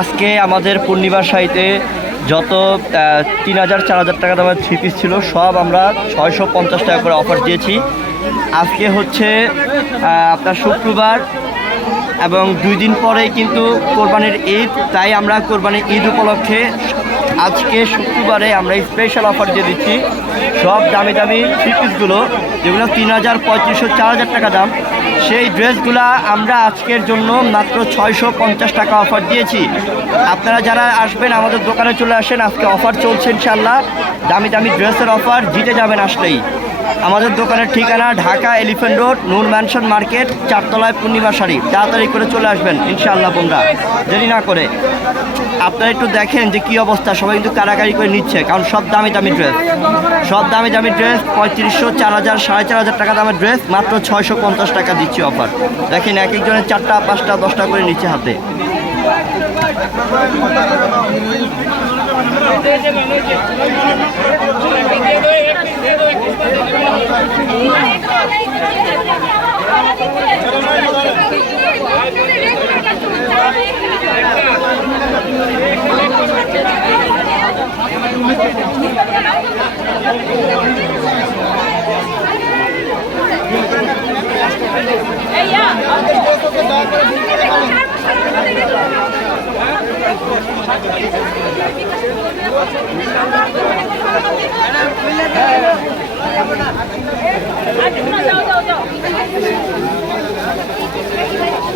আজকে আমাদের পূর্ণিমার সাইতে যত তিন হাজার, চার হাজার টাকা দামের থ্রি পিস ছিল, সব আমরা ছয়শো পঞ্চাশ টাকা করে অফার দিয়েছি। আজকে হচ্ছে আপনার শুক্রবার এবং দুই দিন পরে কিন্তু কোরবানির ঈদ, তাই আমরা কোরবানির ঈদ উপলক্ষে আজকে শুক্রবারে আমরা স্পেশাল অফার দিয়ে দিচ্ছি, সব দামি দামি থ্রি পিসগুলো যেগুলো তিন হাজার পঁয়ত্রিশশো, চার হাজার টাকা দাম, সেই ড্রেসগুলা আমরা আজকের জন্য মাত্র ছয়শো পঞ্চাশ টাকা অফার দিয়েছি। আপনারা যারা আসবেন আমাদের দোকানে চলে আসেন, আজকে অফার চলছে ইনশাল্লাহ দামি দামি ড্রেসের অফার জিতে যাবেন আসলেই। আমাদের দোকানের ঠিকানা Dhaka Elephant Road, Noor Mansion Market, চারতলায় Purnima sari. তাড়াতাড়ি করে চলে আসবেন, ইনশাআল্লাহ বোনরা। দেরি না করে। আপনারা একটু দেখেন যে কি অবস্থা, সবাই কিন্তু কারাকারি করে নিচ্ছে, কারণ সব দামি দামি ড্রেস। সব দামি দামি ড্রেস, পঁয়ত্রিশশো, চার হাজার, সাড়ে চার হাজার টাকা দামের ড্রেস, মাত্র ছয়শো পঞ্চাশ টাকা দিচ্ছি অফার। দেখেন এক একজনের চারটা, পাঁচটা, দশটা করে নিচ্ছে হাতে। যাও